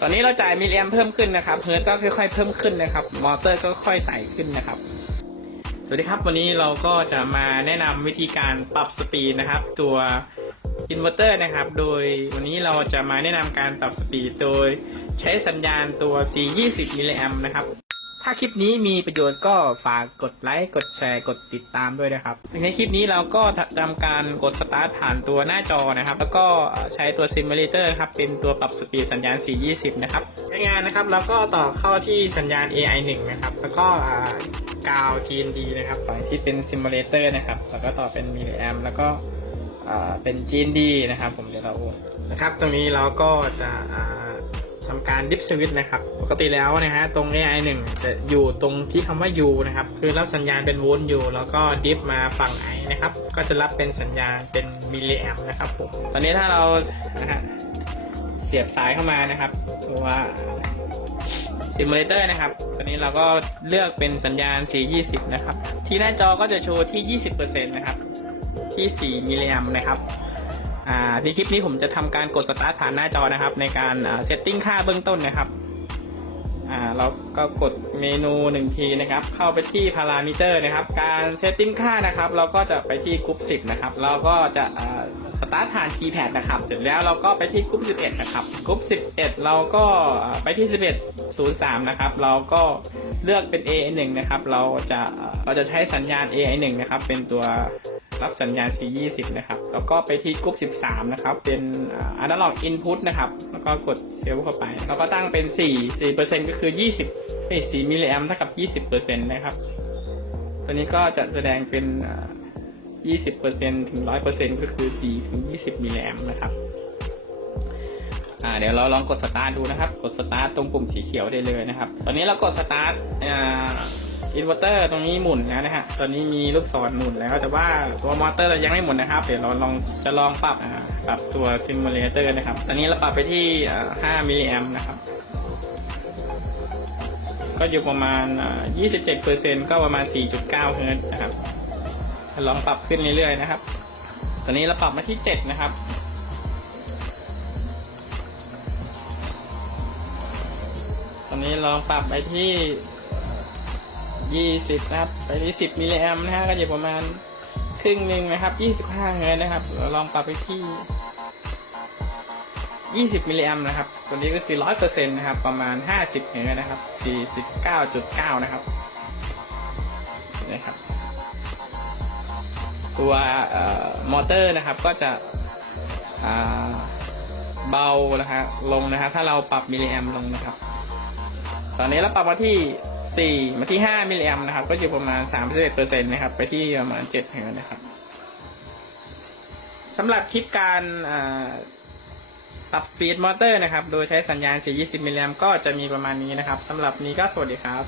ตอนนี้เราจ่ายมิลลิแอมเพิ่มขึ้นนะครับเฮิร์ตก็ค่อยๆเพิ่มขึ้นนะครับ มอเตอร์ก็ค่อยไต่ขึ้นนะครับ สวัสดีครับวันนี้เราก็จะมาแนะนำวิธีการปรับสปีดนะครับ ตัวอินเวอร์เตอร์นะครับ โดยวันนี้เราจะมาแนะนำการปรับสปีดโดยใช้สัญญาณตัว C20 มิลลิแอมนะครับ ถ้าคลิปนี้มีประโยชน์ก็ฝากกดไลค์ กดแชร์ กดติดตามด้วยนะครับ ในคลิปนี้เราก็ทำการกดสตาร์ทผ่านตัวหน้าจอนะครับ แล้วก็ใช้ตัวซิมูเลเตอร์ครับ เป็นตัวปรับสปีดสัญญาณ 420 นะครับใช้งานนะครับเราก็ต่อเข้าที่สัญญาณ AI 1 นะครับ แล้วก็อ่ากาว GND นะครับปล่อยที่เป็นซิมูเลเตอร์นะครับ แล้วก็ต่อเป็นมิลลิแอมแล้วก็เป็น GND นะครับ ผมเดี๋ยวเรานะครับ ตรงนี้เราก็จะ ทำการดิฟสวิตนะครับ ปกติแล้วนะฮะตรง AI 1จะอยู่ตรงที่คำว่า U นะครับ คือรับสัญญาณเป็นโวลต์อยู่ แล้วก็ดิฟมาฝั่ง I นะครับ ก็จะรับเป็นสัญญาณเป็นมิลลิแอมนะครับผม ตอนนี้ถ้าเราเสียบสายเข้ามานะครับตัวซิมูเลเตอร์นะครับ ตอนนี้เราก็เลือกเป็นสัญญาณ 420 นะครับ ที่หน้าจอก็จะโชว์ที่ 20%นะครับ ที่ 4 มิลลิแอมนะครับ ที่คลิปนี้ผมจะทำการกดสตาร์ทผ่านหน้าจอนะครับ ในการเซตติ้งค่าเบื้องต้นนะครับอ่าเราก็กดเมนูหนึ่งทีนะครับ เข้าไปที่พารามิเตอร์นะครับ การเซตติ้งค่านะครับ เราก็จะไปที่กรุ๊ป10 นะครับ เราก็จะสตาร์ทผ่านคีย์แพดนะครับ เสร็จแล้วเราก็ไปที่กรุ๊ป11 นะครับ กรุ๊ป11 เราก็ไปที่ 1103 นะครับ เราก็เลือกเป็น A1 นะครับ เราจะเราจะใช้สัญญาณ AI1 นะครับ เป็นตัว รับสัญญาณ C20 นะครับ แล้วก็ไปที่กรุ๊ป13 นะครับ เป็นอะนาล็อกอินพุตนะครับ แล้วก็กดเซลเข้าไป แล้วก็ตั้งเป็น 4 4%ก็คือ 20เอ้ย4มิลลิแอมเท่ากับ 20%นะครับ ตัวนี้ก็จะแสดงเป็น 20%ถึง 100%ก็คือ 4 ถึง 20มิลลิแอมนะครับ อ่าเดี๋ยวเราลองกดสตาร์ทดูนะครับ กดสตาร์ทตรงปุ่มสีเขียวได้เลยนะครับ ตอนนี้เรากดสตาร์ทอ่าอินเวอร์เตอร์ตรงนี้หมุนแล้วนะฮะ ตอนนี้มีลูกศรหมุนแล้ว แต่ว่าตัวมอเตอร์ยังไม่หมุนนะครับ เดี๋ยวเราลองจะลองปรับปรับตัวซิมูเลเตอร์นะครับ ตอนนี้เราปรับไปที่ 5 มิลลิแอมนะครับ ก็อยู่ประมาณ 27%ก็ประมาณ 4.9 เฮิร์ตซ์นะครับ ลองปรับขึ้นเรื่อยๆนะครับ ตอนนี้เราปรับมาที่ 7 นะครับ อนนี้ลองปรับไปที่ 20 นะครับ ไปที่ 10 มิลลิแอมนะฮะก็อยู่ประมาณครึ่งหนึ่งนะครับ 25 เฮิร์ตนะครับ ลองปรับไปที่ 20 มิลลิแอมนะครับ ตัวนี้ก็คือ 100%นะครับ ประมาณ 50 เฮิร์ตนะครับ 49.9 นะครับนะครับ ตัวมอเตอร์นะครับก็จะเบานะฮะลงนะครับถ้าเราปรับมิลลิแอมลงนะครับ ตอนนี้เราปรับมาที่ 4 มาที่ 5 มิลลิแอมนะครับ ก็อยู่ประมาณ 31%นะครับ ไปที่ประมาณ7เฮิร์ตนะครับสำหรับคลิปการปรับสปีดมอเตอร์นะครับ โดยใช้สัญญาณ 420 มิลลิแอมก็จะมีประมาณนี้นะครับสำหรับนี้ก็สวัสดีครับ